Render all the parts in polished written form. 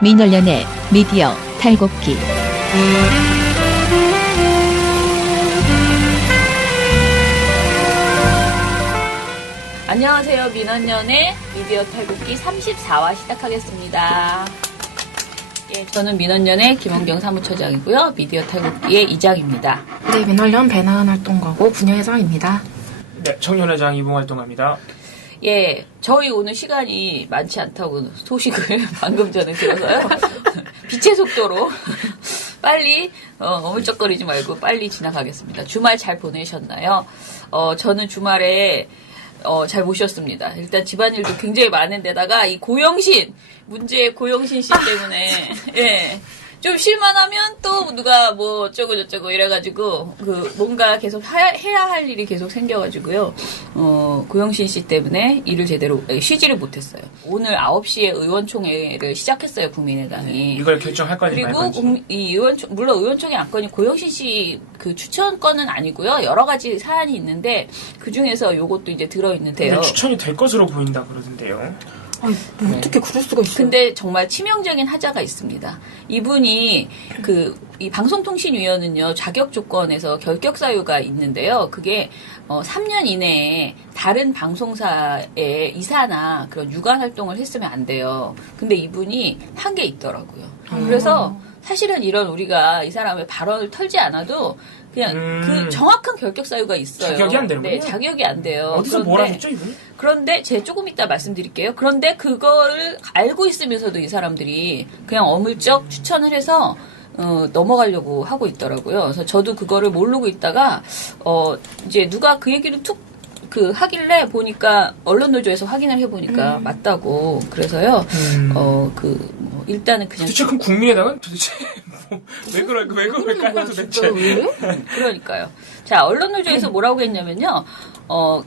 민원련의 미디어 탈곡기. 안녕하세요. 민원연의 미디어 탈곡기 34화 시작하겠습니다. 예, 저는 민원연의 김원경 사무처장이고요. 미디어 탈곡기의 이장입니다. 네, 민원연 배나은 활동가고 분야회장입니다. 네, 청년회장 이봉활동합니다. 예, 저희 오늘 시간이 많지 않다고 소식을 방금 전에 들어서요. 빛의 속도로 빨리 어물쩍거리지 말고 빨리 지나가겠습니다. 주말 잘 보내셨나요? 저는 주말에 잘 못 쉬었습니다. 일단 집안일도 굉장히 많은데다가 이 고영신 문제의 고영신 씨 때문에 예. 좀 쉴만하면 또 누가 뭐 어쩌고 저쩌고 이래가지고 뭔가 계속 해야 할 일이 계속 생겨가지고요. 고영신 씨 때문에 일을 제대로 쉬지를 못했어요. 오늘 9시에 의원총회를 시작했어요. 국민의당이. 네, 이걸 결정할 건지 말 그리고 건지. 이 물론 의원총회 안건이 고영신 씨 그 추천 건은 아니고요. 여러 가지 사안이 있는데 그 중에서 요것도 이제 들어있는데요. 근데 추천이 될 것으로 보인다 그러던데요. 아니, 뭐 어떻게 그럴 수가 있어요? 근데 정말 치명적인 하자가 있습니다. 이분이 이 방송통신위원은요, 자격 조건에서 결격 사유가 있는데요. 그게 3년 이내에 다른 방송사에 이사나 그런 유관 활동을 했으면 안 돼요. 근데 이분이 한 게 있더라고요. 그래서 사실은 이런 우리가 이 사람의 발언을 털지 않아도 그냥 그 정확한 결격 사유가 있어요. 자격이 안 되는군요. 네, 자격이 안 돼요. 어디서 뭐라 했죠, 이분이? 그런데 제가 조금 이따 말씀드릴게요. 그런데 그거를 알고 있으면서도 이 사람들이 그냥 어물쩍 추천을 해서 넘어가려고 하고 있더라고요. 그래서 저도 그거를 모르고 있다가 이제 누가 그 얘기를 툭 하길래 보니까 언론노조에서 확인을 해보니까 맞다고. 그래서요. 일단은 그냥 도대체 그럼 국민의당은 도대체 왜 그럴까요 도대체? 그러니까요. 자, 언론노조에서 뭐라고 했냐면요.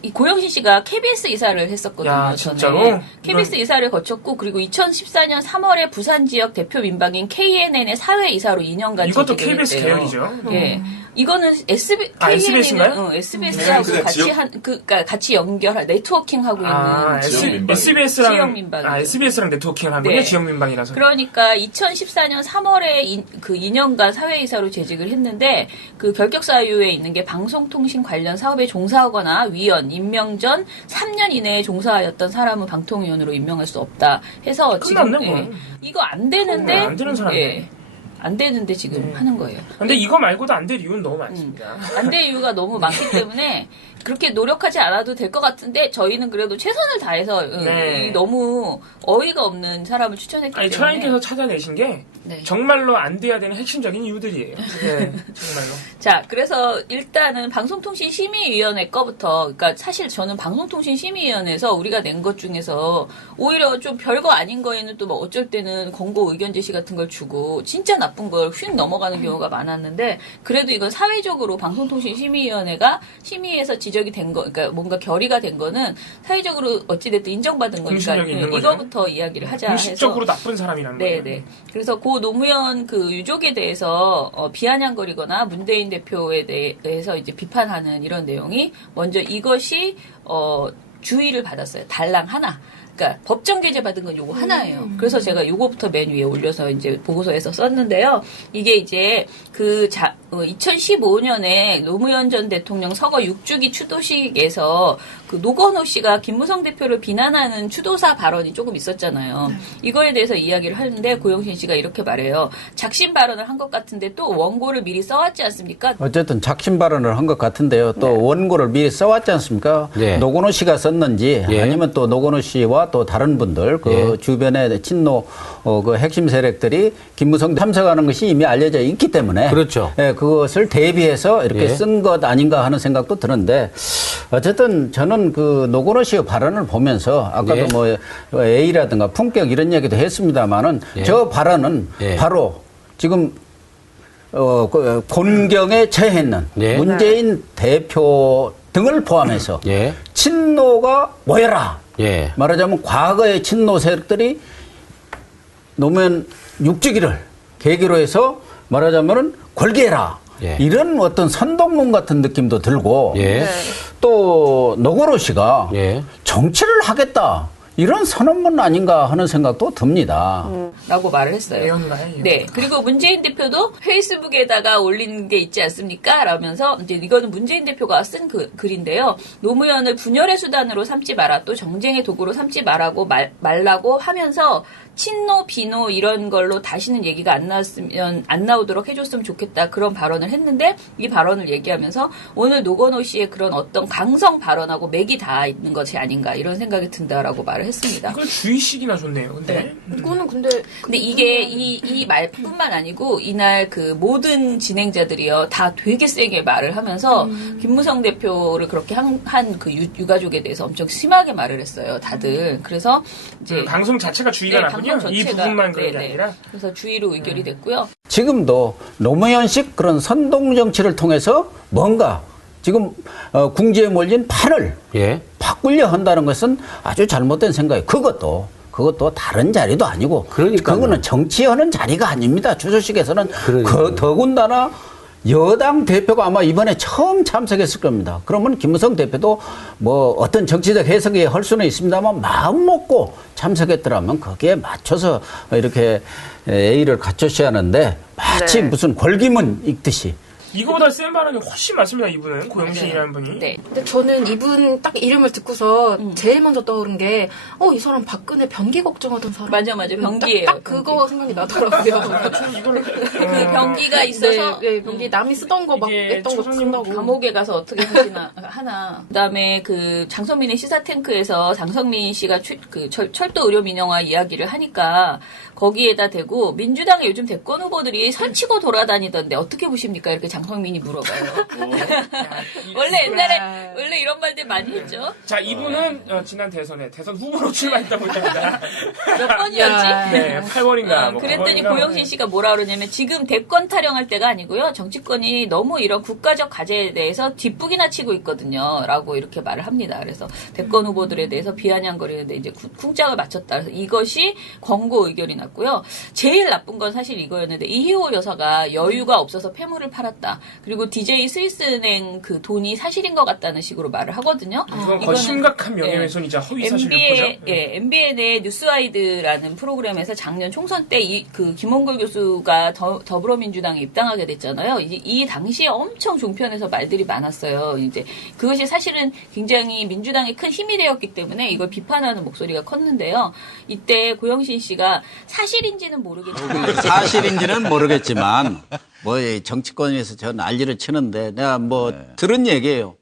이 고영신 씨가 KBS 이사를 했었거든요. 야, 전에. 진짜로? KBS 이사를 거쳤고, 그리고 2014년 3월에 부산 지역 대표 민방인 KNN의 사회 이사로 2년간 이것도 재직을 KBS 했대요. 개혁이죠. 예. 이거는 SBS인가요? SBS하고 그냥 같이 그러니까 같이 연결한 네트워킹 하고 있는 지역 민방위. SBS랑 지역 민방위. SBS랑 네트워킹을 한 거예요. 네. 지역 민방이라서. 그러니까 2014년 3월에 그 2년간 사회이사로 재직을 했는데 그 결격 사유에 있는 게 방송통신 관련 사업에 종사하거나 위원 임명 전 3년 이내에 종사하였던 사람은 방통위원으로 임명할 수 없다 해서 지금 끝났네, 뭐. 이거 안 되는데 안 되는 사람이네. 안 되는데 지금 하는 거예요. 근데 이거 말고도 안 될 이유는 너무 많습니다. 안 될 이유가 너무 많기 때문에 그렇게 노력하지 않아도 될 것 같은데 저희는 그래도 최선을 다해서 네. 너무 어이가 없는 사람을 추천했기 아니, 때문에 처장님께서 찾아내신 게 네. 정말로 안 돼야 되는 핵심적인 이유들이에요. 네, 정말로. 자, 그래서 일단은 방송통신심의위원회 거부터, 그러니까 사실 저는 방송통신심의위원회에서 우리가 낸 것 중에서 오히려 좀 별거 아닌 거에는 또 뭐 어쩔 때는 권고 의견 제시 같은 걸 주고 진짜 나쁜 걸 휙 넘어가는 경우가 많았는데 그래도 이건 사회적으로 방송통신심의위원회가 심의에서 지적이 된 거, 그러니까 뭔가 결의가 된 거는 사회적으로 어찌됐든 인정받은 거니까 공신력이 있는 거죠. 이거부터 이야기를 하자 해서. 공식적으로 나쁜 사람이라는 거예요. 네네. 그래서 고 노무현 그 유족에 대해서 비아냥거리거나 문재인 대표에 대해서 이제 비판하는 이런 내용이 먼저 이것이 주의를 받았어요. 달랑 하나. 그러니까 법정 제재 받은 건 요거 하나예요. 그래서 제가 요거부터 맨 위에 올려서 이제 보고서에서 썼는데요. 이게 이제 2015년에 노무현 전 대통령 서거 6주기 추도식에서 그 노건호 씨가 김무성 대표를 비난하는 추도사 발언이 조금 있었잖아요. 이거에 대해서 이야기를 하는데 고영신 씨가 이렇게 말해요. 작심 발언을 한 것 같은데 또 원고를 미리 써왔지 않습니까? 어쨌든 작심 발언을 한 것 같은데요. 또 원고를 미리 써왔지 않습니까? 예. 노건호 씨가 썼는지 예. 아니면 또 노건호 씨와 또 다른 분들 그 주변의 친노 그 핵심 세력들이 김무성 참석하는 것이 이미 알려져 있기 때문에 그렇죠. 예, 그것을 대비해서 이렇게 예. 쓴 것 아닌가 하는 생각도 드는데 어쨌든 저는 그 노건호 씨의 발언을 보면서 아까도 예. 뭐 A라든가 품격 이런 얘기도 했습니다만은 예. 저 발언은 예. 바로 지금 그 곤경에 처했는 예. 문재인 대표 등을 포함해서 예. 친노가 모여라. 예. 말하자면 과거의 친노 세력들이 노무현 6주기를 계기로 해서 말하자면은 걸게해라. 예. 이런 어떤 선동문 같은 느낌도 들고 예. 또 노건호 씨가 예. 정치를 하겠다. 이런 선언문 아닌가 하는 생각도 듭니다. 라고 말을 했어요. 예언가요? 네. 그리고 문재인 대표도 페이스북에다가 올린 게 있지 않습니까? 라면서 이제 이거는 문재인 대표가 쓴 글인데요. 노무현을 분열의 수단으로 삼지 마라. 또 정쟁의 도구로 삼지 말라고 말라고 하면서 친노, 비노 이런 걸로 다시는 얘기가 안 나오도록 해줬으면 좋겠다. 그런 발언을 했는데 이 발언을 얘기하면서 오늘 노건호 씨의 그런 어떤 강성 발언하고 맥이 다 있는 것이 아닌가 이런 생각이 든다라고 말을 했습니다. 그걸 주의식이나 좋네요. 근데 이거는 근데 이게 이 말뿐만 아니고 이날 그 모든 진행자들이요 다 되게 세게 말을 하면서 김무성 대표를 그렇게 한 그 유가족에 대해서 엄청 심하게 말을 했어요. 다들. 그래서 이제 방송 자체가 주의가 네, 나군요. 방송 이 전체가, 부분만 그런 게 네네. 아니라. 그래서 주의로 의결이 됐고요. 지금도 노무현식 그런 선동 정치를 통해서 뭔가 지금 궁지에 몰린 판을 예. 바꾸려 한다는 것은 아주 잘못된 생각이에요. 그것도 다른 자리도 아니고 그러니까요. 그거는 정치하는 자리가 아닙니다. 주소식에서는 그러니까요. 더군다나 여당 대표가 아마 이번에 처음 참석했을 겁니다. 그러면 김무성 대표도 뭐 어떤 정치적 해석이 할 수는 있습니다만 마음 먹고 참석했더라면 거기에 맞춰서 이렇게 A를 갖춰셔야 하는데 마치 무슨 골기문 읽듯이 이거보다 센 발언이 훨씬 많습니다. 이분은 고영신이라는 분이. 네. 근데 저는 이분 딱 이름을 듣고서 제일 먼저 떠오른 게 이 사람 박근혜 변기 걱정하던 사람. 맞아. 변기예요. 딱 그거 생각이 나더라고요. 그 변기가 있어서 네, 변기 남이 쓰던 거 막 이게 했던 거 초선님 쓴다고. 감옥에 가서 어떻게 하나. 그다음에 그 장성민의 시사탱크에서 장성민 씨가 철도 의료 민영화 이야기를 하니까 거기에다 대고 민주당의 요즘 대권 후보들이 설치고 돌아다니던데 어떻게 보십니까? 이렇게 장성민이 물어봐요. 원래 이런 말들 많이 했죠. 자, 이분은 지난 대선 후보로 출마했다고 합니다. 몇 번이었지? 네, 8번인가. 그랬더니 고영신 씨가 뭐라 그러냐면 지금 대권 타령할 때가 아니고요. 정치권이 너무 이런 국가적 과제에 대해서 뒷북이나 치고 있거든요. 라고 이렇게 말을 합니다. 그래서 대권 후보들에 대해서 비아냥거리는데 이제 쿵짝을 맞췄다. 그래서 이것이 권고 의결이 났고요. 제일 나쁜 건 사실 이거였는데 이희호 여사가 여유가 없어서 폐물을 팔았다. 그리고 DJ 스위스은행 그 돈이 사실인 것 같다는 식으로 말을 하거든요. 그건 거의 심각한 명예훼손이자 허위 사실을 보죠. MBN의 뉴스와이드라는 프로그램에서 작년 총선 때 그 김홍걸 교수가 더불어민주당에 입당하게 됐잖아요. 이 당시에 엄청 종편에서 말들이 많았어요. 이제 그것이 사실은 굉장히 민주당에 큰 힘이 되었기 때문에 이걸 비판하는 목소리가 컸는데요. 이때 고영신 씨가 사실인지는 모르겠지만 사실인지는 모르겠지만 뭐 정치권에서 저 난리를 치는데 내가 뭐 들은 얘기예요.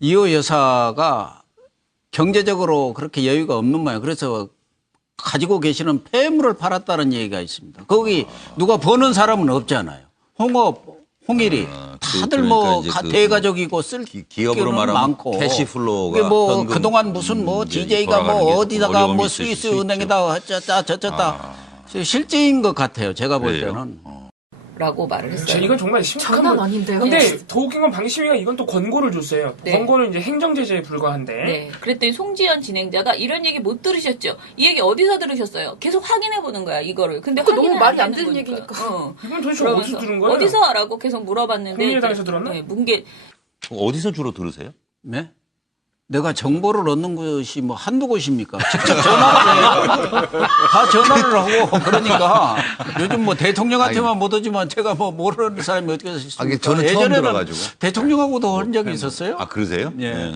이호 여사가 경제적으로 그렇게 여유가 없는 모양. 그래서 가지고 계시는 폐물을 팔았다는 얘기가 있습니다. 거기 누가 버는 사람은 없잖아요. 홍업, 홍일이 다들 뭐 대가족이고 쓸 기업으로 말하면 많고 캐시플로우가 뭐 현금 그동안 무슨 뭐 DJ가 뭐 어디다가 뭐 스위스 은행에다 저쩌다 실제인 것 같아요. 제가 볼 때는. 라고 말을 했어요. 이건 정말 심각한 장난 아닌데요. 근데 더 웃긴 건 방심위가 이건 또 권고를 줬어요. 네. 권고는 이제 행정제재에 불과한데. 네. 그랬더니 송지연 진행자가 이런 얘기 못 들으셨죠? 이 얘기 어디서 들으셨어요? 계속 확인해보는 거야, 이거를. 근데 너무 확인을 말이 안 안 되는 되는 거니까. 얘기니까. 이건 도대체 그러면서 어디서 들은 거예요? 어디서? 라고 계속 물어봤는데. 국민의당에서 들었나? 네, 문계. 어디서 주로 들으세요? 네? 내가 정보를 얻는 곳이 뭐 한두 곳입니까? 직접 전화를 해요. 다 전화를 하고 그러니까 요즘 뭐 대통령한테만 못 오지만 제가 뭐 모르는 사람이 어떻게 있습니까? 저는 처음 예전에는 들어가지고. 대통령하고도 한 적이 있었어요. 아, 그러세요? 예.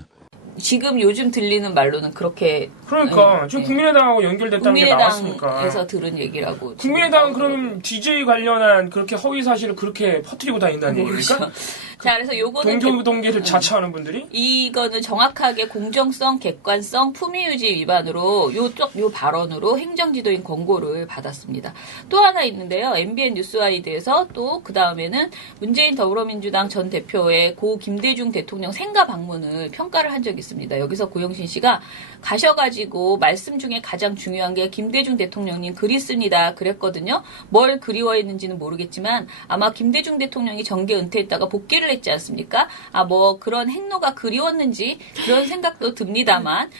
지금 요즘 들리는 말로는 그렇게. 그러니까 지금 네. 국민의당하고 연결됐다는 게 나왔으니까. 국민의당에서 들은 얘기라고. 국민의당은 그럼 DJ 관련한 그렇게 허위 사실을 그렇게 퍼뜨리고 다닌다는 얘기입니까? 모르죠. 자, 그래서 요거는. 동계를 자처하는 분들이? 이거는 정확하게 공정성, 객관성, 품위유지 위반으로 요 발언으로 행정지도인 권고를 받았습니다. 또 하나 있는데요. MBN 뉴스와이드에서 또 그 다음에는 문재인 더불어민주당 전 대표의 고 김대중 대통령 생가 방문을 평가를 한 적이 있습니다. 여기서 고영신 씨가 가셔가지고 말씀 중에 가장 중요한 게 김대중 대통령님 그립습니다. 그랬거든요. 뭘 그리워했는지는 모르겠지만 아마 김대중 대통령이 정계 은퇴했다가 복귀를 했지 않습니까? 뭐 그런 행로가 그리웠는지 그런 생각도 듭니다만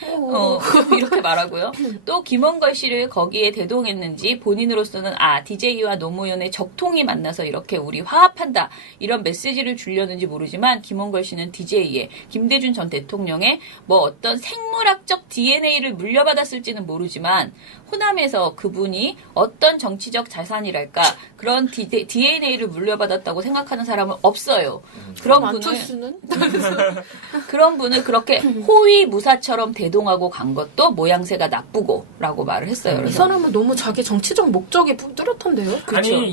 이렇게 말하고요. 또 김원걸 씨를 거기에 대동했는지 본인으로서는 DJ와 노무현의 적통이 만나서 이렇게 우리 화합한다 이런 메시지를 주려는지 모르지만 김원걸 씨는 DJ에 김대중 전 대통령의 뭐 어떤 생물학적 DNA를 DNA를 물려받았을지는 모르지만 호남에서 그분이 어떤 정치적 자산이랄까 그런 DNA를 물려받았다고 생각하는 사람은 없어요. 그런 분을 안철수는? 그런 분을 그렇게 호위무사처럼 대동하고 간 것도 모양새가 나쁘고라고 말을 했어요. 이 그래서 사람은 너무 자기 정치적 목적이 뚜렷한데요? 그렇죠. 아니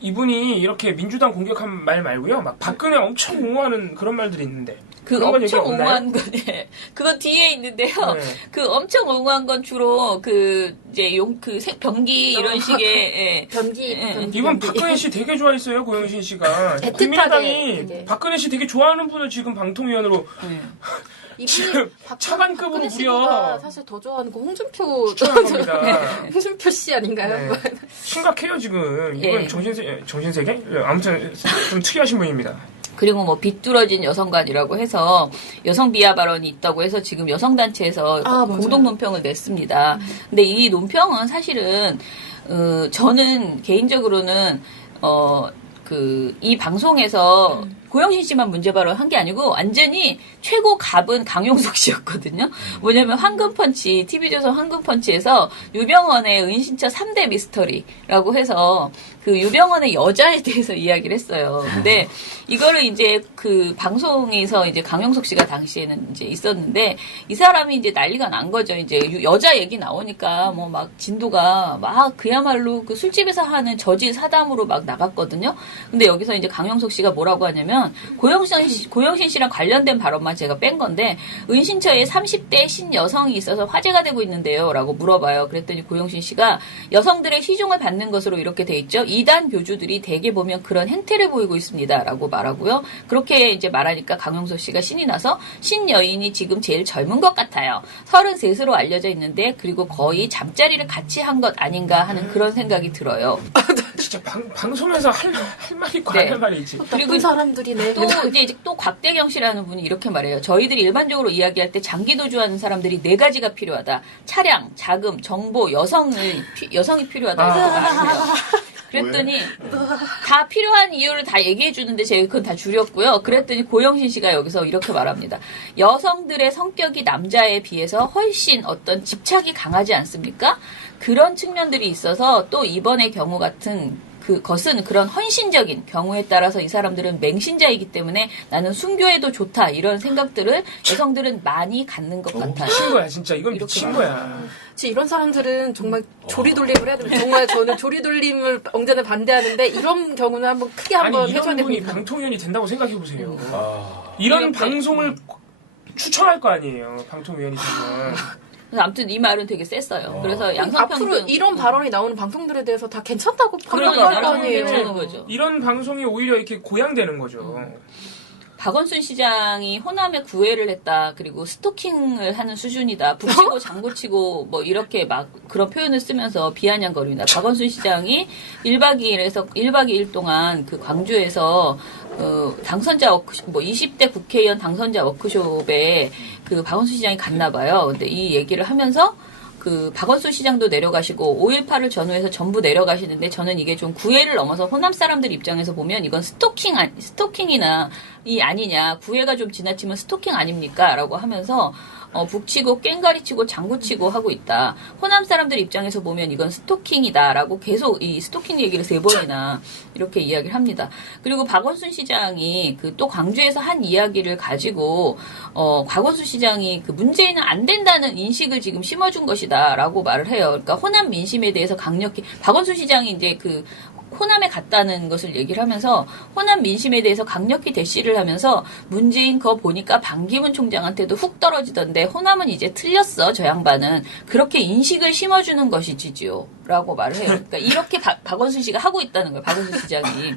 이분이 이렇게 민주당 공격한 말 말고요. 막 박근혜 엄청 옹호하는 그런 말들이 있는데. 그 그런 건 엄청 얘기 없나요? 옹호한 건, 예. 그건 뒤에 있는데요. 네. 그 엄청 옹호한 건 주로 그, 이제 병기 이런 식의, 예. 변기, 예. 변기. 이분 박근혜 씨 되게 좋아했어요, 고영신 씨가. 애틋하게 국민의당이 되게. 박근혜 씨 되게 좋아하는 분을 지금 방통위원으로 예. 이분이 지금 차관급으로 박근혜 무려 씨보다 사실 더 좋아하는 거 홍준표 추천한 겁니다. 홍준표 씨 아닌가요? 네. 심각해요, 지금. 이분 예. 정신세계? 아무튼 좀 특이하신 분입니다. 그리고 뭐 비뚤어진 여성관이라고 해서 여성 비하 발언이 있다고 해서 지금 여성단체에서 맞아요. 공동 논평을 냈습니다. 근데 이 논평은 사실은, 저는 개인적으로는, 이 방송에서 고영신 씨만 문제 발언한 게 아니고 완전히 최고 갑은 강용석 씨였거든요. 뭐냐면 황금펀치, TV조선 황금펀치에서 유병헌의 은신처 3대 미스터리라고 해서 그 유병헌의 여자에 대해서 이야기를 했어요. 근데 이거를 이제 그 방송에서 이제 강용석 씨가 당시에는 이제 있었는데 이 사람이 이제 난리가 난 거죠. 이제 여자 얘기 나오니까 뭐 막 진도가 막 그야말로 그 술집에서 하는 저질 사담으로 막 나갔거든요. 근데 여기서 이제 강용석 씨가 뭐라고 하냐면 고영신 씨랑 관련된 발언만 제가 뺀 건데 은신처에 30대 신여성이 있어서 화제가 되고 있는데요 라고 물어봐요. 그랬더니 고영신 씨가 여성들의 희종을 받는 것으로 이렇게 돼 있죠. 이단 교주들이 대개 보면 그런 행태를 보이고 있습니다 라고 말하고요. 그렇게 이제 말하니까 강용석 씨가 신이 나서 신여인이 지금 제일 젊은 것 같아요. 33으로 알려져 있는데 그리고 거의 잠자리를 같이 한 것 아닌가 하는 그런 생각이 들어요. 진짜 방송에서 할 말이 있고 네. 안 할 말이 있지. 나쁜 사람들이네. 또 이제 또 곽대경 씨라는 분이 이렇게 말해요. 저희들이 일반적으로 이야기할 때 장기 도주하는 사람들이 4가지가 필요하다. 차량, 자금, 정보, 여성이 필요하다. 이렇게 말해요. 그랬더니 다 필요한 이유를 다 얘기해 주는데 제가 그건 다 줄였고요. 그랬더니 고영신 씨가 여기서 이렇게 말합니다. 여성들의 성격이 남자에 비해서 훨씬 어떤 집착이 강하지 않습니까? 그런 측면들이 있어서 또 이번의 경우 같은 그것은 그런 헌신적인 경우에 따라서 이 사람들은 맹신자이기 때문에 나는 순교해도 좋다 이런 생각들을 여성들은 많이 갖는 것 같아요. 미친 거야, 진짜. 이건 미친 거야. 이런 사람들은 정말 조리돌림을 해야 됩니다. 정말 저는 조리돌림을 언제나 반대하는데 이런 경우는 한번 크게 한번 아니, 해줘야 이런 분이 됩니다. 방통위원이 된다고 생각해 보세요. 이런 이렇게. 방송을 추천할 거 아니에요, 방통위원이 되면. 그래서 아무튼 이 말은 되게 셌어요. 그래서 앞으로 양성평등 이런 발언이 나오는 방송들에 대해서 다 괜찮다고 그러니까 판단할 거 방송이 아니에요. 괜찮은 거죠. 이런 방송이 오히려 이렇게 고양되는 거죠. 박원순 시장이 호남에 구애를 했다. 그리고 스토킹을 하는 수준이다. 북치고 장구치고 뭐 이렇게 막 그런 표현을 쓰면서 비아냥거립니다. 박원순 시장이 1박 2일 동안 그 광주에서 당선자 워크숍, 20대 국회의원 당선자 워크숍에 그 박원순 시장이 갔나 봐요. 근데 이 얘기를 하면서 그 박원순 시장도 내려가시고 5.18을 전후해서 전부 내려가시는데 저는 이게 좀 구애를 넘어서 호남 사람들 입장에서 보면 이건 스토킹이나 이 아니냐. 구애가 좀 지나치면 스토킹 아닙니까? 라고 하면서 북치고 깽가리치고 장구치고 하고 있다. 호남 사람들 입장에서 보면 이건 스토킹이다라고 계속 이 스토킹 얘기를 3번이나 이렇게 이야기를 합니다. 그리고 박원순 시장이 그 또 광주에서 한 이야기를 가지고 박원순 시장이 그 문재인은 안 된다는 인식을 지금 심어준 것이다라고 말을 해요. 그러니까 호남 민심에 대해서 강력히 박원순 시장이 이제 그 호남에 갔다는 것을 얘기를 하면서 호남 민심에 대해서 강력히 대시를 하면서 문재인 거 보니까 반기문 총장한테도 훅 떨어지던데 호남은 이제 틀렸어 저 양반은 그렇게 인식을 심어주는 것이지요 라고 말을 해요. 그러니까 이렇게 박원순 씨가 하고 있다는 거예요. 박원순 시장이.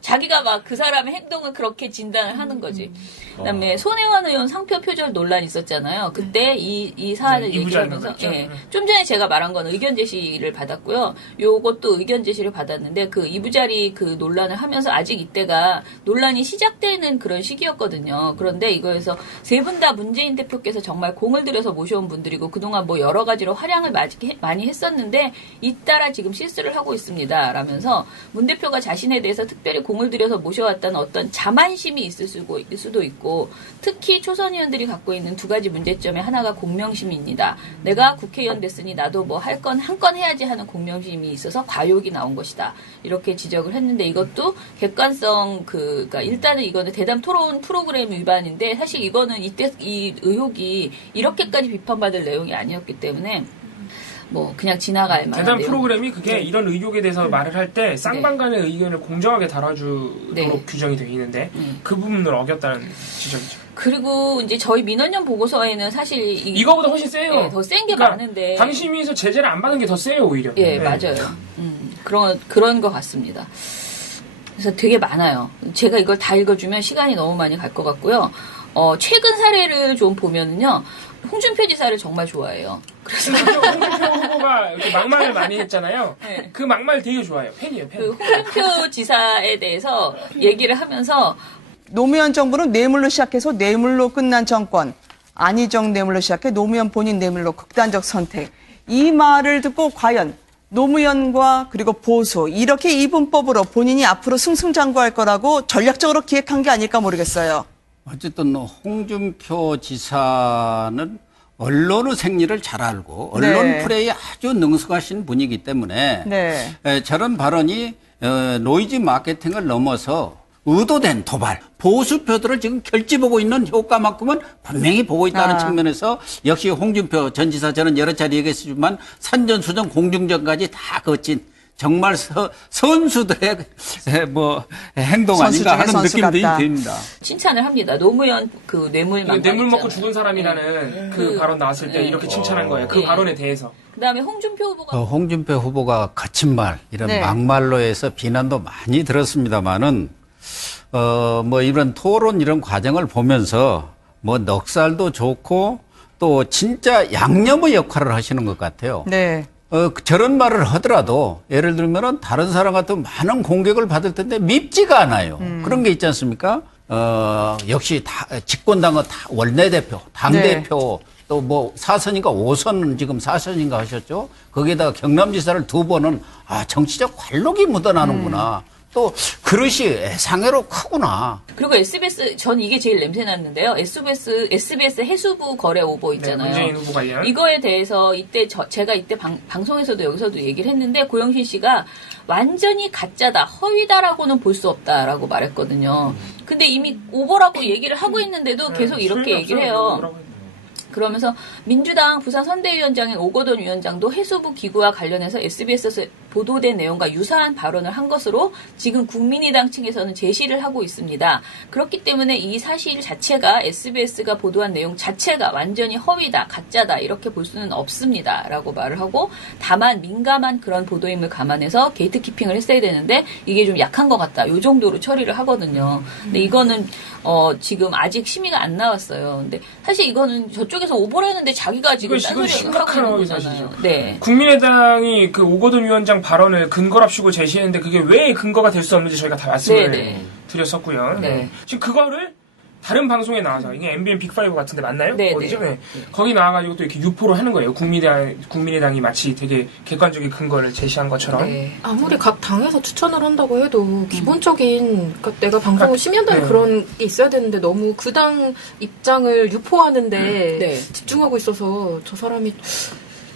자기가 막 그 사람의 행동을 그렇게 진단을 하는 거지. 그다음에 손혜원 의원 상표 표절 논란이 있었잖아요. 그때 이 사안을 얘기를 하면서 좀 전에 제가 말한 건 의견 제시를 받았고요. 요것도 의견 제시를 받았는데 그 이부자리 그 논란을 하면서 아직 이때가 논란이 시작되는 그런 시기였거든요. 그런데 이거에서 3분 다 문재인 대표께서 정말 공을 들여서 모셔온 분들이고 그동안 뭐 여러 가지로 활약을 많이 했었는데 했는데 잇따라 지금 실수를 하고 있습니다. 라면서 문 대표가 자신에 대해서 특별히 공을 들여서 모셔왔다는 어떤 자만심이 있을 수도 있고 특히 초선 의원들이 갖고 있는 두 가지 문제점의 하나가 공명심입니다. 내가 국회의원 됐으니 나도 뭐 할 건 한 건 해야지 하는 공명심이 있어서 과욕이 나온 것이다. 이렇게 지적을 했는데 이것도 객관성 그러니까 일단은 이거는 대담 토론 프로그램 위반인데 사실 이거는 이때 이 의혹이 이렇게까지 비판받을 내용이 아니었기 때문에 뭐 그냥 지나갈 만한 대담 내용. 프로그램이 그게 이런 의혹에 대해서 말을 할 때 쌍방간의 의견을 공정하게 다뤄주도록 네. 규정이 되어 있는데 그 부분을 어겼다는 지적이죠. 그리고 이제 저희 민원연 보고서에는 사실 이거보다 훨씬 세요. 네, 더 센 게 그러니까 많은데 당심위에서 제재를 안 받은 게 더 세요 오히려. 예, 네. 맞아요. 그런 것 같습니다. 그래서 되게 많아요. 제가 이걸 다 읽어주면 시간이 너무 많이 갈 것 같고요. 최근 사례를 좀 보면은요, 홍준표 지사를 정말 좋아해요. 그래서 홍준표 후보가 이렇게 막말을 많이 했잖아요. 네. 그 막말 되게 좋아해요. 팬이에요, 팬. 그 홍준표 지사에 대해서 얘기를 하면서 노무현 정부는 뇌물로 시작해서 뇌물로 끝난 정권, 안희정 뇌물로 시작해 노무현 본인 뇌물로 극단적 선택. 이 말을 듣고 과연 노무현과 그리고 보수 이렇게 이분법으로 본인이 앞으로 승승장구할 거라고 전략적으로 기획한 게 아닐까 모르겠어요. 어쨌든 홍준표 지사는 언론의 생리를 잘 알고 언론 네. 플레이에 아주 능숙하신 분이기 때문에 네. 저런 발언이 노이즈 마케팅을 넘어서 의도된 도발, 보수표들을 지금 결집하고 있는 효과만큼은 분명히 보고 있다는 측면에서 역시 홍준표 전 지사 저는 여러 차례 얘기했지만 산전수전 공중전까지 다 거친 정말 선수들의 뭐 행동 선수 아닌가 중에 하는 선수 느낌이 같다. 듭니다. 칭찬을 합니다. 노무현 그 뇌물 막말 뇌물 먹고 있잖아요. 죽은 사람이라는 그 발언 나왔을 때 이렇게 칭찬한 거예요. 그 네. 발언에 대해서. 그다음에 홍준표 후보가 홍준표 후보가 거친 말, 이런 네. 막말로 해서 비난도 많이 들었습니다만은, 뭐 이런 토론 이런 과정을 보면서 뭐 넉살도 좋고 또 진짜 양념의 역할을 하시는 것 같아요. 네. 저런 말을 하더라도 예를 들면은 다른 사람 같으면 많은 공격을 받을 텐데 밉지가 않아요. 그런 게 있지 않습니까? 역시 집권당은 원내대표, 당대표, 또 뭐 4선인가 5선 지금 4선인가 하셨죠? 거기에다가 경남지사를 2번은 정치적 관록이 묻어나는구나. 또 그릇이 상해로 크구나. 그리고 SBS 전 이게 제일 냄새 났는데요. SBS 해수부 거래 오보 네, 있잖아요. 문재인 후보가 이한. 이거에 대해서 이때 제가 이때 방송에서도 여기서도 얘기를 했는데 고영신 씨가 완전히 가짜다, 허위다라고는 볼 수 없다라고 말했거든요. 근데 이미 오보라고 얘기를 하고 있는데도 계속 이렇게 얘기를 해요. 그러면서 민주당 부산 선대위원장인 오거돈 위원장도 해수부 기구와 관련해서 SBS에서 보도된 내용과 유사한 발언을 한 것으로 지금 국민의당 측에서는 제시를 하고 있습니다. 그렇기 때문에 이 사실 자체가 SBS가 보도한 내용 자체가 완전히 허위다, 가짜다 이렇게 볼 수는 없습니다. 라고 말을 하고 다만 민감한 그런 보도임을 감안해서 게이트키핑을 했어야 되는데 이게 좀 약한 것 같다. 이 정도로 처리를 하거든요. 근데 이거는 지금 아직 심의가 안 나왔어요. 근데 사실 이거는 저쪽에서 오보라는데 자기가 지금 이건 딴소리를 하고 심각한 있는 허위 거잖아요. 사실이죠. 네. 국민의당이 그 오거돈 위원장 발언을 근거랍시고 제시했는데 그게 왜 근거가 될 수 없는지 저희가 다 말씀을 네. 드렸었고요. 네. 지금 그거를 다른 방송에 나와서 이게 MBN 빅5 같은데 맞나요? 네, 어디죠? 네. 네. 거기 나와가지고 또 이렇게 유포를 하는 거예요. 국민의당이 마치 되게 객관적인 근거를 제시한 것처럼. 네. 아무리 각 당에서 추천을 한다고 해도 기본적인 그러니까 내가 방송을 그러니까, 심의한다는 네. 그런 게 있어야 되는데 너무 그 당 입장을 유포하는데 네. 집중하고 있어서 저 사람이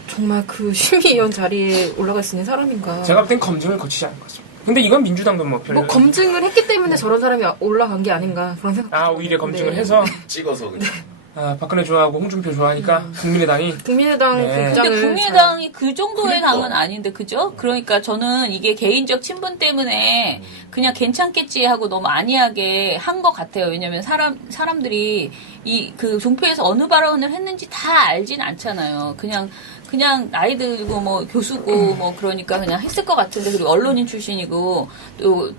정말 그 심의위원 자리에 올라갈 수 있는 사람인가. 제가 볼 땐 검증을 거치지 않은 것 같습니다. 근데 이건 민주당도 뭐 별로. 뭐 검증을 했기 때문에 저런 사람이 올라간 게 아닌가 그런 생각. 오히려 검증을 네. 해서 찍어서 그냥. 박근혜 좋아하고 홍준표 좋아하니까 국민의당이 국민의당 네. 그 입장을 근데 국민의당이 그 정도의 그러니까. 당은 아닌데, 그죠? 그러니까 저는 이게 개인적 친분 때문에 그냥 괜찮겠지 하고 너무 안이하게 한 것 같아요. 왜냐면 사람들이 그 종표에서 어느 발언을 했는지 다 알진 않잖아요. 그냥 나이 들고 뭐 교수고 뭐 그러니까 그냥 했을 것 같은데, 그리고 언론인 출신이고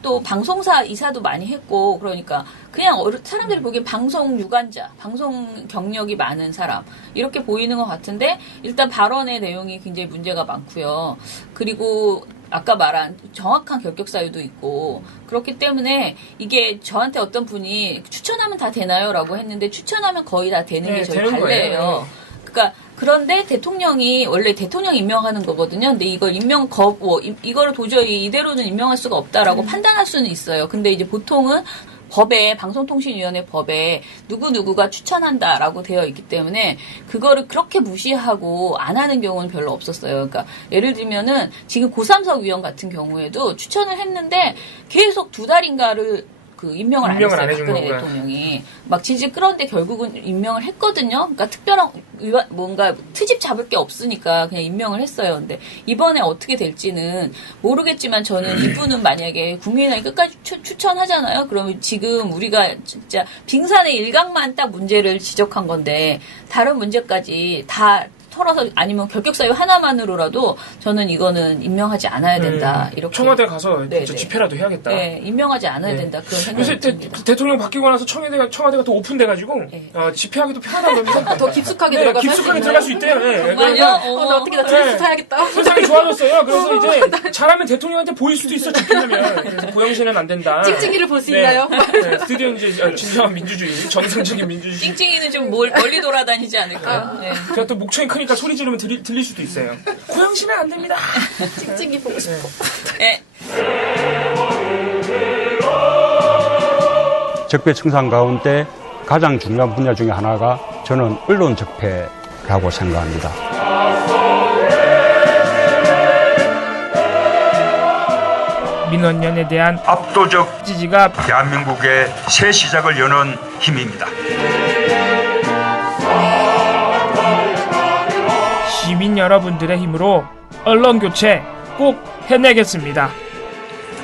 또 방송사 이사도 많이 했고 그러니까 그냥 사람들이 보기엔 방송 유관자, 방송 경력이 많은 사람 이렇게 보이는 것 같은데 일단 발언의 내용이 굉장히 문제가 많고요. 그리고 아까 말한 정확한 결격 사유도 있고 그렇기 때문에 이게 저한테 어떤 분이 추천하면 다 되나요? 라고 했는데 추천하면 거의 다 되는 게 네, 저희 되는 관례예요. 거예요. 그러니까 그런데 대통령이 원래 대통령 임명하는 거거든요. 근데 이걸 이거를 도저히 이대로는 임명할 수가 없다라고 판단할 수는 있어요. 근데 이제 보통은 법에 방송통신위원회 법에 누구누구가 추천한다라고 되어 있기 때문에 그거를 그렇게 무시하고 안 하는 경우는 별로 없었어요. 그러니까 예를 들면은 지금 고삼석 위원 같은 경우에도 추천을 했는데 계속 2달인가를 임명을 안 했어요. 박근혜 대통령이. 막 질질 끌었는데 결국은 임명을 했거든요. 그러니까 특별한 뭔가 트집 잡을 게 없으니까 그냥 임명을 했어요. 근데 이번에 어떻게 될지는 모르겠지만 저는 이분은 만약에 국민의당이 끝까지 추천하잖아요. 그러면 지금 우리가 진짜 빙산의 일각만 딱 문제를 지적한 건데 다른 문제까지 다 털어서 아니면 결격사유 하나만으로라도 저는 이거는 임명하지 않아야 된다. 이렇게 청와대 가서 진짜 집회라도 해야겠다. 네, 임명하지 않아야 된다. 그런 생각이 요새 듭니다. 대통령 바뀌고 나서 청와대가 더 오픈돼가지고 집회하기도 편하단 겁니다. 더 깊숙하게 들어가서 깊숙하게 들어갈 수 있대요. 정말요? 나 어떻게 나 드레스 타야겠다. 세상이 좋아졌어요. 그래서 이제 잘하면 대통령한테 보일 수도 있어 집회하면. 그래서 고영신은 안 된다. 찡찡이를 볼 수 있나요? 드디어 이제 진정한 민주주의, 정상적인 민주주의. 찡찡이는 좀 멀리 돌아다니지 않을까요? 네. 제가 또 목청이 크니까 소리 지르면 들릴 수도 있어요. 고영신은 안 됩니다. 찡찡이 보고 싶어. 네. 적폐 청산 가운데 가장 중요한 분야 중에 하나가 저는 언론 적폐라고 생각합니다. 민원연에 대한 압도적 지지가 대한민국의 새 시작을 여는 힘입니다. 시민 여러분들의 힘으로 언론 교체 꼭 해내겠습니다.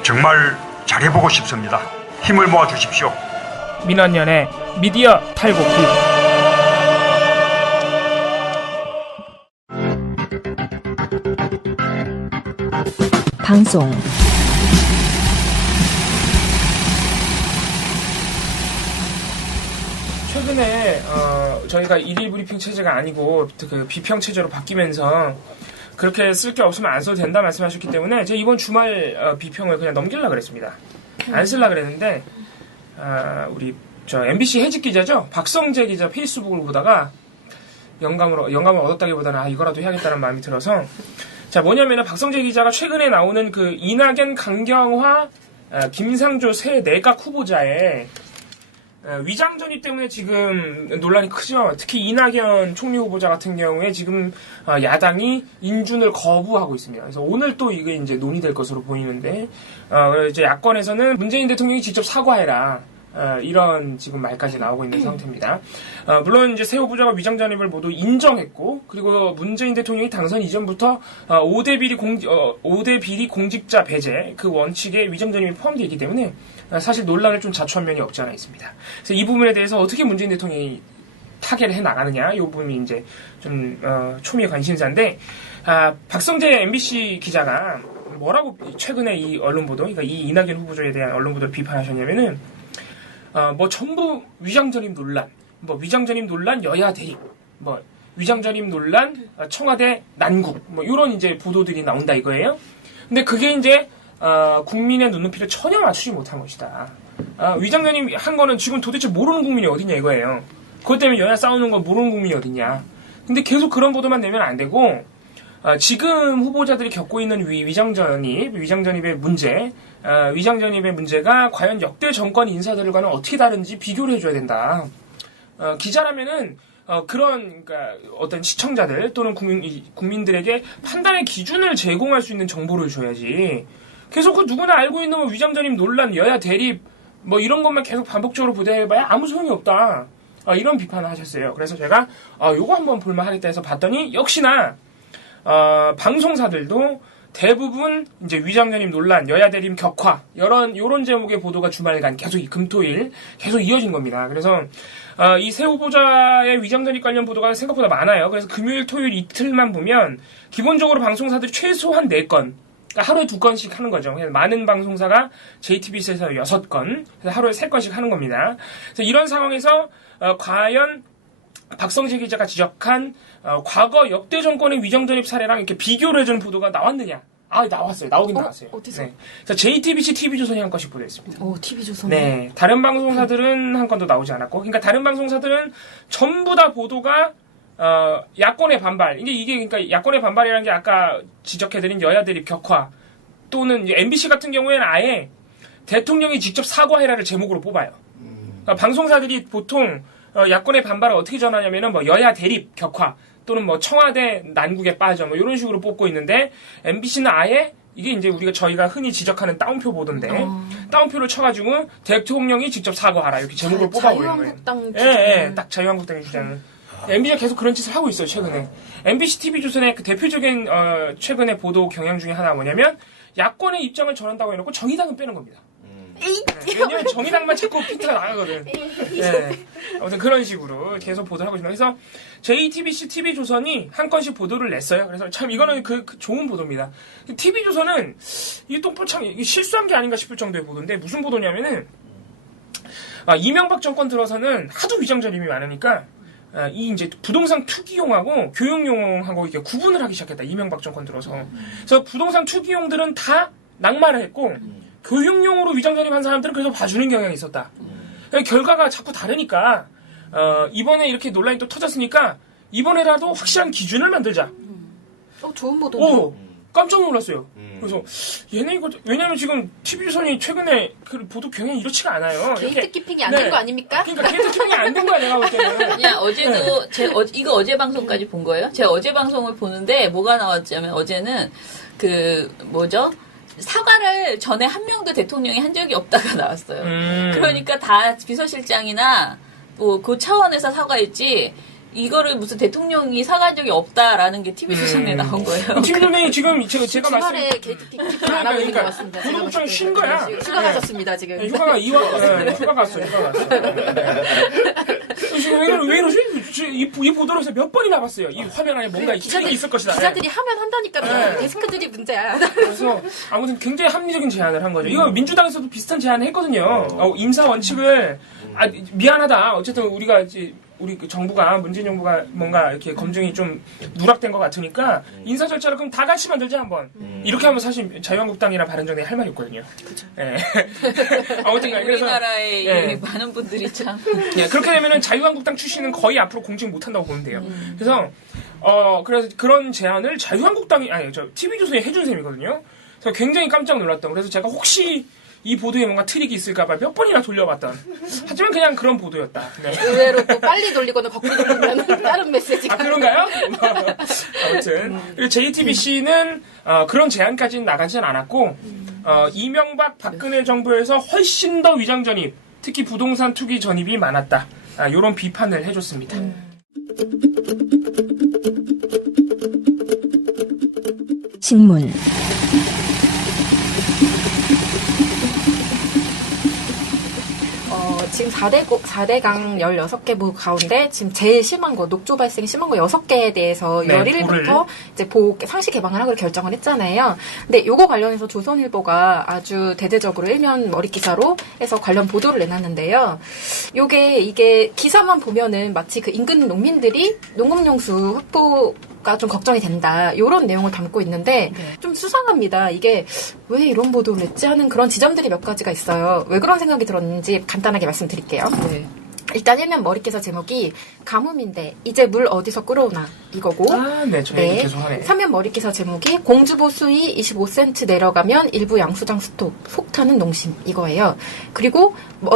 정말 잘해보고 싶습니다. 힘을 모아주십시오. 민원연의 미디어 탈곡기. 방송 최근에 저희가 일일 브리핑 체제가 아니고 그 비평 체제로 바뀌면서 그렇게 쓸 게 없으면 안 써도 된다 말씀하셨기 때문에 제가 이번 주말 비평을 그냥 넘기려고 그랬습니다. 안 쓰려고 그랬는데 우리 MBC 해직 기자죠, 박성재 기자 페이스북을 보다가 영감을 얻었다기보다는 이거라도 해야겠다는 마음이 들어서, 자, 뭐냐면은 박성재 기자가 최근에 나오는 그 이낙연, 강경화, 김상조 새 내각 후보자의 위장 전입 때문에 지금 논란이 크죠. 특히 이낙연 총리 후보자 같은 경우에 지금 야당이 인준을 거부하고 있습니다. 그래서 오늘 또 이게 이제 논의될 것으로 보이는데, 이제 야권에서는 문재인 대통령이 직접 사과해라. 이런 지금 말까지 나오고 있는 상태입니다. 물론 이제 새 후보자가 위장 전입을 모두 인정했고, 그리고 문재인 대통령이 당선 이전부터 5대 비리 공직자 배제 그 원칙에 위장 전입이 포함되어 있기 때문에 사실 논란을 좀 자초한 면이 없지 않아 있습니다. 그래서 이 부분에 대해서 어떻게 문재인 대통령이 타개를 해 나가느냐, 이 부분이 이제 좀 초미의 관심사인데, 박성재 MBC 기자가 뭐라고 최근에 이 언론 보도, 그러니까 이 이낙연 후보자에 대한 언론 보도를 비판하셨냐면은, 전부 위장전입 논란, 위장전입 논란 여야 대립, 위장전입 논란 청와대 난국, 이런 이제 보도들이 나온다 이거예요. 근데 그게 이제 국민의 눈높이를 전혀 맞추지 못한 것이다. 위장전입 한 거는 지금 도대체 모르는 국민이 어디냐 이거예요. 그것 때문에 여야 싸우는 건 모르는 국민이 어디냐. 근데 계속 그런 보도만 내면 안 되고, 지금 후보자들이 겪고 있는 위장전입의 문제, 위장전입의 문제가 과연 역대 정권 인사들과는 어떻게 다른지 비교를 해줘야 된다. 기자라면은 그러니까 어떤 시청자들 또는 국민들에게 판단의 기준을 제공할 수 있는 정보를 줘야지. 계속 그 누구나 알고 있는 위장전입 논란, 여야 대립 이런 것만 계속 반복적으로 보도해봐야 아무 소용이 없다. 이런 비판을 하셨어요. 그래서 제가 요거 한번 볼만하겠다 해서 봤더니 역시나 방송사들도 대부분 이제 위장전입 논란, 여야 대립 격화, 요런 제목의 보도가 주말간 계속 금토일 계속 이어진 겁니다. 그래서 이 새 후보자의 위장전입 관련 보도가 생각보다 많아요. 그래서 금요일, 토요일 이틀만 보면 기본적으로 방송사들이 최소한 4건, 그러니까 하루에 2건씩 하는 거죠. 많은 방송사가 JTBC에서 6건, 그래서 하루에 3건씩 하는 겁니다. 그래서 이런 상황에서 과연 박성재 기자가 지적한 과거 역대 정권의 위장전입 사례랑 이렇게 비교를 해주는 보도가 나왔느냐? 나왔어요. 나오긴 나왔어요. 어디서? 네. JTBC, TV조선이 한 건씩 보도했습니다. TV조선. 네. 다른 방송사들은 한 건도 나오지 않았고, 그러니까 다른 방송사들은 전부 다 보도가 야권의 반발. 이게 그러니까 야권의 반발이라는 게 아까 지적해드린 여야들이 격화 또는 MBC 같은 경우에는 아예 대통령이 직접 사과해라를 제목으로 뽑아요. 그러니까 방송사들이 보통 야권의 반발을 어떻게 전하냐면은 뭐 여야 대립 격화 또는 뭐 청와대 난국에 빠져 뭐 이런 식으로 뽑고 있는데 MBC는 아예 이게 이제 저희가 흔히 지적하는 다운표 보던데 다운표를 쳐가지고 대통령이 직접 사과하라 이렇게 제목을 뽑아버리는 거예요. 자유한국당 예, 딱 자유한국당의 주장을. MBC가 계속 그런 짓을 하고 있어요, 최근에. MBC TV조선의 그 대표적인, 최근의 보도 경향 중에 하나가 뭐냐면, 야권의 입장을 전한다고 해놓고 정의당은 빼는 겁니다. 왜냐면 정의당만 자꾸 핀트가 나가거든. 예. 아무튼 그런 식으로 계속 보도를 하고 있습니다. 그래서 JTBC TV조선이 한 건씩 보도를 냈어요. 그래서 참 이거는 그 좋은 보도입니다. TV조선은 이 똥포창 실수한 게 아닌가 싶을 정도의 보도인데, 무슨 보도냐면은, 이명박 정권 들어서는 하도 위장전입이 많으니까, 이 이제 부동산 투기용하고 교육용하고 이렇게 구분을 하기 시작했다. 이명박 정권 들어서. 그래서 부동산 투기용들은 다 낙마를 했고 교육용으로 위장전입한 사람들은 그래도 봐주는 경향이 있었다. 결과가 자꾸 다르니까 이번에 이렇게 논란이 또 터졌으니까 이번에라도 확실한 기준을 만들자. 좋은 보도네요. 깜짝 놀랐어요. 그래서 얘네 이거 왜냐면 지금 TV조선이 최근에 그 보도 경향이 이렇지가 않아요. 게이트키핑이 안 된 거 아닙니까? 그러니까 게이트키핑이 안 된 거야 내가 볼 때는. 그냥 어제도 이거 어제 방송까지 본 거예요. 제가 어제 방송을 보는데 뭐가 나왔냐면 어제는 그 뭐죠? 사과를 전에 한 명도 대통령이 한 적이 없다가 나왔어요. 그러니까 다 비서실장이나 뭐 그 차원에서 사과했지. 이거를 무슨 대통령이 사과한 적이 없다라는 게 TV조선에 나온 거예요. TV조선이 지금 제가 주말에 게이트키핑 안 하고 있는 것 같습니다. 구독장 쉰 거야. 휴가 가셨습니다 지금. 휴가 갔어. 왜 이러지? 이 보도를 해서 몇 번이나 봤어요. 이 화면 안에 뭔가 기사들이 있을 것이다. 기자들이 하면 한다니까요. 데스크들이 문제야. 그래서 아무튼 굉장히 합리적인 제안을 한 거죠. 이거 민주당에서도 비슷한 제안을 했거든요. 임사 원칙을 미안하다. 어쨌든 우리 그 정부가 문재인 정부가 뭔가 이렇게 검증이 좀 누락된 것 같으니까 인사 절차를 그럼 다 같이 만들자 한번. 이렇게 하면 사실 자유한국당이나 바른정당이 할 말이 없거든요. 그렇죠. 예. 아무튼 그래서 우리나라의 많은 분들이 참 그렇게 되면은 자유한국당 출신은 거의 앞으로 공직 못 한다고 보면 돼요. 그래서 그런 제안을 자유한국당이 TV조선이 해준 셈이거든요. 그래서 굉장히 깜짝 놀랐던. 그래서 제가 혹시 이 보도에 뭔가 트릭이 있을까봐 몇 번이나 돌려봤던. 하지만 그냥 그런 보도였다. 네. 의외로 또 빨리 돌리거나 거꾸로 돌리면 다른 메시지가. 그런가요? 아무튼. 그리고 JTBC는 그런 제안까지는 나가진 않았고, 이명박 박근혜 정부에서 훨씬 더 위장전입, 특히 부동산 투기 전입이 많았다. 이런 비판을 해줬습니다. 신문 지금 4대강 16개 가운데 지금 제일 심한 거, 녹조 발생이 심한 거 6개에 대해서 11일부터 이제 상시 개방을 하기로 결정을 했잖아요. 근데 요거 관련해서 조선일보가 아주 대대적으로 일면 머리 기사로 해서 관련 보도를 내놨는데요. 이게 기사만 보면은 마치 그 인근 농민들이 농업용수 확보가 좀 걱정이 된다. 이런 내용을 담고 있는데 좀 수상합니다. 이게 왜 이런 보도를 했지 하는 그런 지점들이 몇 가지가 있어요. 왜 그런 생각이 들었는지 간단하게 말씀드릴게요. 일단 일면 머리기사 제목이 가뭄인데 이제 물 어디서 끌어오나 이거고. 저희 계속 하네. 3면 머리기사 제목이 공주보 수위 25cm 내려가면 일부 양수장 속 타는 농심 이거예요. 그리고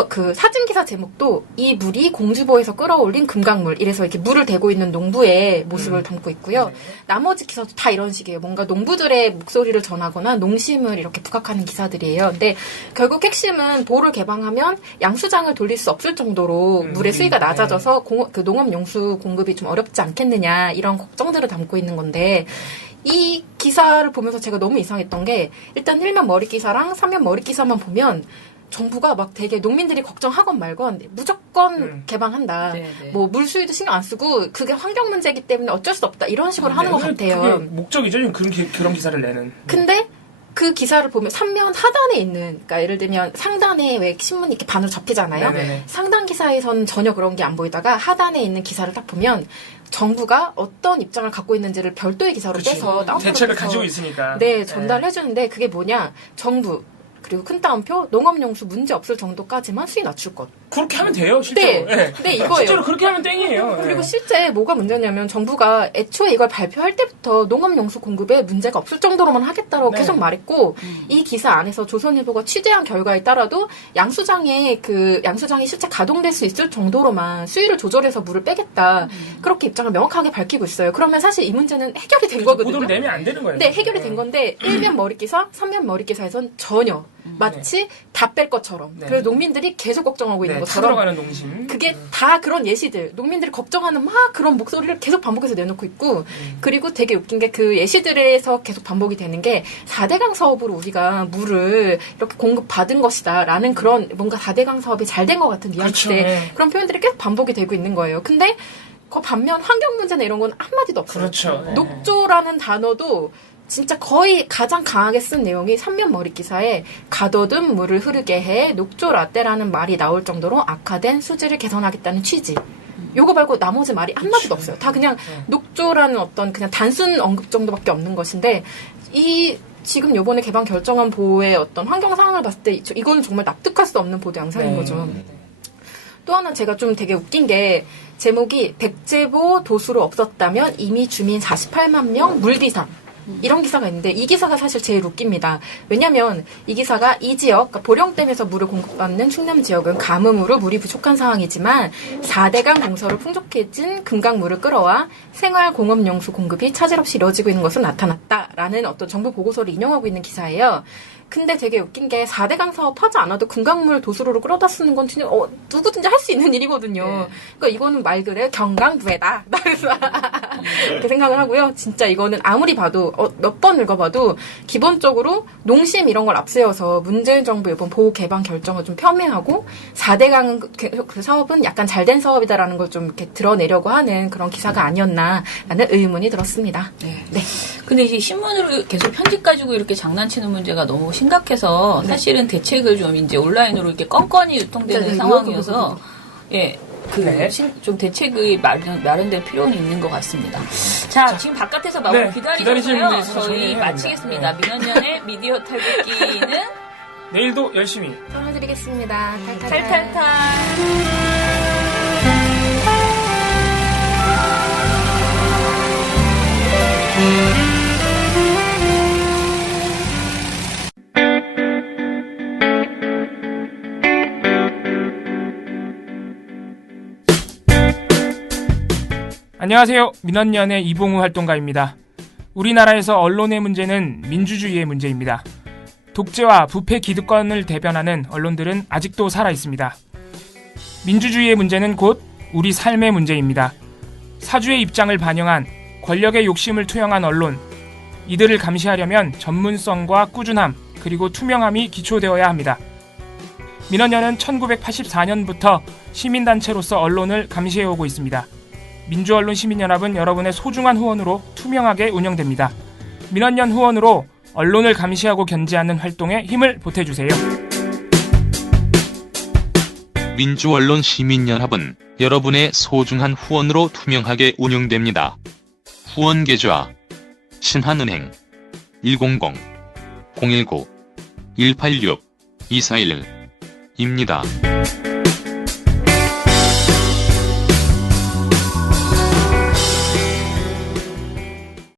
그 사진 기사 제목도 이 물이 공주보에서 끌어올린 금강물 이래서 이렇게 물을 대고 있는 농부의 모습을 담고 있고요. 나머지 기사도 다 이런 식이에요. 뭔가 농부들의 목소리를 전하거나 농심을 이렇게 부각하는 기사들이에요. 근데 결국 핵심은 보를 개방하면 양수장을 돌릴 수 없을 정도로 물의 수위가 낮아져서 그 농업용수 공급이 좀 어렵지 않겠느냐 이런 걱정들을 담고 있는 건데 이 기사를 보면서 제가 너무 이상했던 게 일단 1면 머리기사랑 3면 머리기사만 보면 정부가 막 되게 농민들이 걱정하건 말건 무조건 개방한다. 뭐 물수위도 신경 안 쓰고 그게 환경 문제이기 때문에 어쩔 수 없다. 이런 식으로 하는 것 같아요. 그게 목적이죠. 그런 기사를 내는. 근데 그 기사를 보면 3면 하단에 있는, 그러니까 예를 들면 상단에 왜 신문이 이렇게 반으로 접히잖아요. 네네네. 상단 기사에서는 전혀 그런 게 안 보이다가 하단에 있는 기사를 딱 보면 정부가 어떤 입장을 갖고 있는지를 별도의 기사로 빼서 대책을 가지고 있으니까. 네, 전달을 해주는데 그게 뭐냐. 정부, 그리고 큰 따옴표 농업용수 문제 없을 정도까지만 수위 낮출 것. 그렇게 하면 돼요, 실제로. 네, 네, 이거예요. 실제로 그렇게 하면 땡이에요. 그리고 실제 뭐가 문제냐면 정부가 애초에 이걸 발표할 때부터 농업용수 공급에 문제가 없을 정도로만 하겠다고 네. 계속 말했고 이 기사 안에서 조선일보가 취재한 결과에 따라도 양수장이 실제 가동될 수 있을 정도로만 수위를 조절해서 물을 빼겠다 그렇게 입장을 명확하게 밝히고 있어요. 그러면 사실 이 문제는 해결이 된 거거든요. 보도를 내면 안 되는 거예요. 네, 해결이 된 건데 1면 머릿기사, 3면 머릿기사에선 전혀 마치 다 뺄 것처럼. 네. 그래서 농민들이 계속 걱정하고 있는 네, 것처럼. 타들어가는 농심. 그게 다 그런 예시들. 농민들이 걱정하는 막 그런 목소리를 계속 반복해서 내놓고 있고, 그리고 되게 웃긴 게 그 예시들에서 계속 반복이 되는 게 4대강 사업으로 우리가 물을 이렇게 공급받은 것이다. 라는 그런 뭔가 4대강 사업이 잘 된 것 같은 뉘앙스의 그렇죠, 네. 그런 표현들이 계속 반복이 되고 있는 거예요. 근데 그 반면 환경 문제나 이런 건 한마디도 없어요. 그렇죠. 네. 녹조라는 단어도 진짜 거의 가장 강하게 쓴 내용이 3면 머릿 기사에 가둬둔 물을 흐르게 해 녹조 라떼라는 말이 나올 정도로 악화된 수질을 개선하겠다는 취지. 요거 말고 나머지 말이 한마디도 없어요. 다 그냥 녹조라는 어떤 그냥 단순 언급 정도밖에 없는 것인데 지금 요번에 개방 결정한 보호의 어떤 환경 상황을 봤을 때 이건 정말 납득할 수 없는 보도 양상인 거죠. 또 하나 제가 좀 되게 웃긴 게 제목이 백제보 도수로 없었다면 이미 주민 48만 명 물비상. 이런 기사가 있는데 이 기사가 사실 제일 웃깁니다. 왜냐하면 이 기사가 이 지역, 그러니까 보령댐에서 물을 공급받는 충남 지역은 가뭄으로 물이 부족한 상황이지만 4대강 공사로 풍족해진 금강물을 끌어와 생활공업용수 공급이 차질 없이 이루어지고 있는 것으로 나타났다라는 어떤 정부 보고서를 인용하고 있는 기사예요. 근데 되게 웃긴 게 4대강 사업 하지 않아도 금강물 도수로로 끌어다 쓰는 건 진짜 누구든지 할 수 있는 일이거든요. 네. 그러니까 이거는 말 그대로 경강부회다. 그렇게 생각을 하고요. 진짜 이거는 아무리 봐도 몇 번 읽어봐도 기본적으로 농심 이런 걸 앞세워서 문재인 정부 이번 보호 개방 결정을 좀 폄훼하고 4대강 그 사업은 약간 잘된 사업이다라는 걸 좀 이렇게 드러내려고 하는 그런 기사가 아니었나라는 의문이 들었습니다. 네. 네. 근데 이제 신문으로 계속 편집 가지고 이렇게 장난치는 문제가 너무 심각해서 사실은 대책을 좀 이제 온라인으로 이렇게 건건이 유통되는 네, 상황이어서 예. 네. 좀 대책이 마련될 필요는 있는 것 같습니다. 자, 지금 바깥에서 마음을 네, 기다리시는 기다리셔서요. 분들이 있어서 저희 정리해야 마치겠습니다. 합니다. 민원년의 미디어 탈북기는 내일도 열심히. 전해드리겠습니다. 탈탈탈. 안녕하세요. 민원연의 이봉우 활동가입니다. 우리나라에서 언론의 문제는 민주주의의 문제입니다. 독재와 부패 기득권을 대변하는 언론들은 아직도 살아있습니다. 민주주의의 문제는 곧 우리 삶의 문제입니다. 사주의 입장을 반영한 권력의 욕심을 투영한 언론, 이들을 감시하려면 전문성과 꾸준함 그리고 투명함이 기초되어야 합니다. 민원연은 1984년부터 시민단체로서 언론을 감시해오고 있습니다. 민주언론 시민연합은 여러분의 소중한 후원으로 투명하게 운영됩니다. 민원연 후원으로 언론을 감시하고 견제하는 활동에 힘을 보태주세요. 민주언론 시민연합은 여러분의 소중한 후원으로 투명하게 운영됩니다. 후원 계좌 신한은행 100-019-186-241입니다.